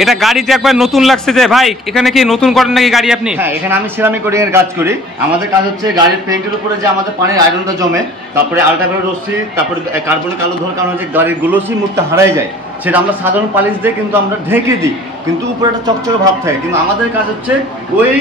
এটা গাড়িতে একবার নতুন লাগছে যে ভাই, এখানে কি নতুন করেন নাকি গাড়ি আপনি? হ্যাঁ, এখানে আমি সিরামিক কোটিং এর কাজ করি। আমাদের কাজ হচ্ছে গাড়ির পেইন্টের উপরে যে আমাদের পানির আয়রনটা জমে, তারপরে আল্ট্রাভায়োলেট রশ্মি, তারপরে কার্বনের কালো ধোঁয়ার কারণে যে গাড়ির গ্লোসি মুখটা হারায় যায়, সেটা আমরা সাধারণ পালিশ দিয়ে কিন্তু আমরা ঢেকে দিই, কিন্তু উপরে একটা চকচকে ভাব থাকে। কিন্তু আমাদের কাজ হচ্ছে ওই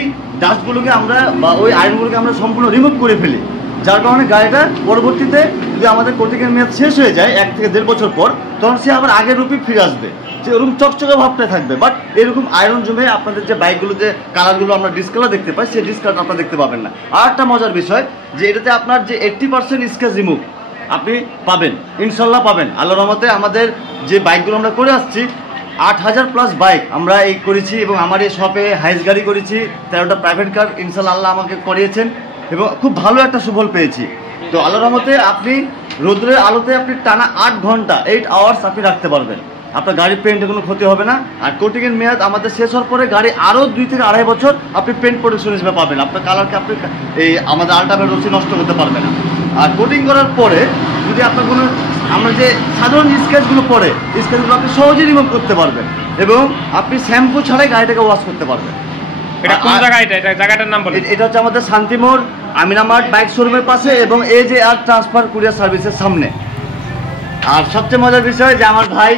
ডাস্টগুলোকে আমরা বা ওই আয়রনগুলোকে আমরা সম্পূর্ণ রিমুভ করে ফেলি, যার কারণে গাড়িটা পরবর্তীতে যদি আমাদের কোটিংয়ের মেয়াদ শেষ হয়ে যায় 1 থেকে 1.5 বছর পর, তখন সে আবার আগের রূপে ফিরে আসবে, যে ওরকম চকচকে ভাবটা থাকবে। বাট এরকম আয়রন জমে আপনাদের যে বাইকগুলো যে কালারগুলো আমরা ডিসকালার দেখতে পাই, সেই ডিসকালার আপনারা দেখতে পাবেন না। আর একটা মজার বিষয় যে এটাতে আপনার যে 80% স্ক্র্যাচ রিমুভ আপনি পাবেন, ইনশাল্লাহ পাবেন আল্লাহর রহমতে। আমাদের যে বাইকগুলো আমরা করে আসছি 8000+ বাইক আমরা এই করেছি, এবং আমার এই শপে হাইস গাড়ি করেছি, 13টা প্রাইভেট কার ইনশাল্লাহ আল্লাহ আমাকে করিয়েছেন, এবং খুব ভালো একটা সুফল পেয়েছি। তো আল্লাহর রহমতে আপনি রোদ্রের আলোতে আপনি টানা 8 ঘন্টা 8 আওয়ার্স আপনি রাখতে পারবেন, আপনার গাড়ির পেন্টে কোনো ক্ষতি হবে না। আর কোটিংয়ের মেয়াদ আমাদের শেষ হওয়ার পরে গাড়ি আরও 2 থেকে 2.5 বছর আপনি পেন্ট প্রোটেকশন হিসেবে পাবেন, আপনার কালারকে আপনি এই আমাদের আল্ট্রাভায়োলেট রশ্মি নষ্ট করতে পারবে না। আর কোটিং করার পরে যদি আপনার কোনো আমরা যে সাধারণ স্ক্র্যাচগুলো পড়ে, স্ক্র্যাচগুলো আপনি সহজেই রিমুভ করতে পারবেন, এবং আপনি শ্যাম্পু ছাড়াই গাড়িটাকে ওয়াশ করতে পারবেন। এটা কোন জায়গা? এটা জায়গাটার নাম বলেন। এটা হচ্ছে আমাদের শান্তিমোড় আমিনা মার্ট বাইক শোরুমের পাশে, এবং এই যে আর ট্রান্সফার কুরিয়ার সার্ভিসের সামনে। আর সবচেয়ে মজার বিষয় যে আমার ভাই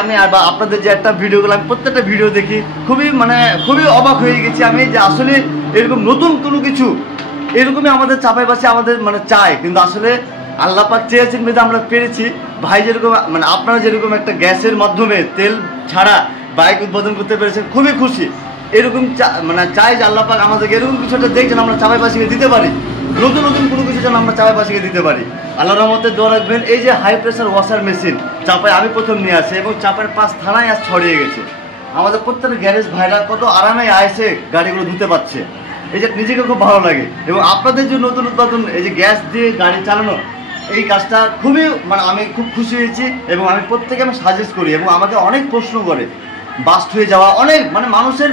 আমি আপনাদের যে একটা ভিডিওগুলো, আমি প্রত্যেকটা ভিডিও দেখি, খুবই অবাক হয়ে গেছি আমি, যে আসলে এরকম নতুন কোনো কিছু এরকমই আমাদের চাপাইবাসী আমাদের চায়, কিন্তু আসলে আল্লাহ পাক চেয়েছেন কিন্তু আমরা পেরেছি। ভাই যেরকম আপনারা যেরকম একটা গ্যাসের মাধ্যমে তেল ছাড়া বাইক উদ্বোধন করতে পেরেছেন, খুবই খুশি। এরকম চাই যে আল্লাহ পাক আমাদেরকে এরকম কিছু একটা দেখছেন আমরা চাপাইবাসীকে দিতে পারি, নতুন নতুন কোনো কিছু যেন আমরা চাপাইবাসীকে দিতে পারি। আল্লাহর রহমতে দোয়া রাখবেন। এই যে হাই প্রেসার ওয়াশার মেশিন চাপাই আমি প্রথম নিয়ে আসি, এবং চাপাইয়ের 5 থানায় আজ ছড়িয়ে গেছে। আমাদের প্রত্যেকটা গ্যারেজ ভাইরা কত আরামে আইসে গাড়িগুলো ধুতে পারছে, এই যে নিজেকে খুব ভালো লাগে। এবং আপনাদের যে নতুন উৎপাদন এই যে গ্যাস দিয়ে গাড়ি চালানো, এই কাজটা খুবই আমি খুব খুশি হয়েছি, এবং আমি প্রত্যেকে আমি সাজেস্ট করি। এবং আমাকে অনেক প্রশ্ন করে, বাস্ট হয়ে যাওয়া অনেক মানুষের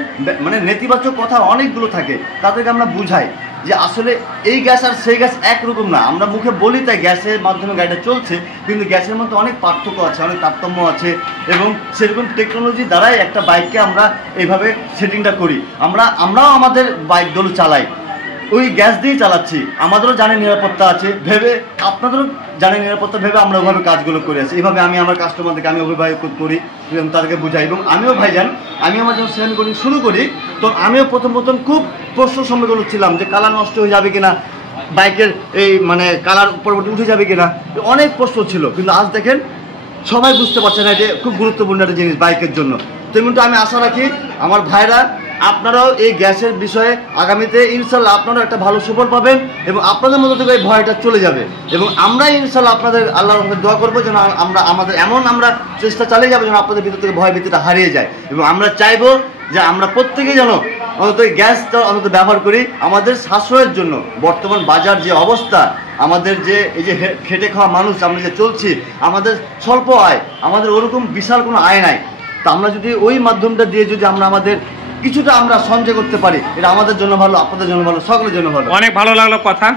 নেতিবাচক কথা অনেকগুলো থাকে, তাদেরকে আমরা বুঝাই যে আসলে এই গ্যাস আর সেই গ্যাস একরকম না। আমরা মুখে বলি তাই গ্যাসের মাধ্যমে গাড়িটা চলছে, কিন্তু গ্যাসের মধ্যে অনেক পার্থক্য আছে, অনেক তারতম্য আছে, এবং সেরকম টেকনোলজি দ্বারাই একটা বাইককে আমরা এইভাবে সেটিংটা করি। আমরাও আমাদের বাইকগুলো চালাই ওই গ্যাস দিয়েই চালাচ্ছি, আমাদেরও জানে নিরাপত্তা আছে ভেবে, আপনাদেরও জানে নিরাপত্তা ভেবে আমরা ওইভাবে কাজগুলো করে আছি। এইভাবে আমি আমার কাস্টমারদেরকে আমি অভিভাবক করি এবং তাদেরকে বুঝাই। এবং আমিও ভাইজান, আমি আমার যখন সেল করি শুরু করি, তো আমিও প্রথম খুব প্রশ্ন সম্মুখীন হচ্ছিলাম যে কালার নষ্ট হয়ে যাবে কিনা, বাইকের এই কালার পরবর্তী উঠে যাবে কিনা, অনেক প্রশ্ন ছিল। কিন্তু আজ দেখেন সবাই বুঝতে পারছে না যে খুব গুরুত্বপূর্ণ একটা জিনিস বাইকের জন্য। তেমনটা আমি আশা রাখি আমার ভাইরা আপনারাও এই গ্যাসের বিষয়ে আগামীতে ইনশাল্লাহ আপনারাও একটা ভালো সুফল পাবেন, এবং আপনাদের মধ্যে থেকে এই ভয়টা চলে যাবে। এবং আমরা ইনশাল্লাহ আপনাদের আল্লাহর কাছে দোয়া করবো যেন আমরা চেষ্টা চালিয়ে যাবো যেন আপনাদের ভিতর থেকে ভয় ভীতিটা হারিয়ে যায়। এবং আমরা চাইবো যে আমরা প্রত্যেকেই যেন অন্তত গ্যাসটা অন্তত ব্যবহার করি আমাদের সাশ্রয়ের জন্য। বর্তমান বাজার যে অবস্থা, আমাদের যে এই যে খেটে খাওয়া মানুষ আমরা যে চলছি, আমাদের স্বল্প আয়, আমাদের ওরকম বিশাল কোনো আয় নাই। তা আমরা যদি ওই মাধ্যমটা দিয়ে যদি আমরা আমাদের কিছুটা আমরা সঞ্চয় করতে পারি, এটা আমাদের জন্য ভালো, আপনাদের জন্য ভালো, সকলের জন্য ভালো। অনেক ভালো লাগলো কথা।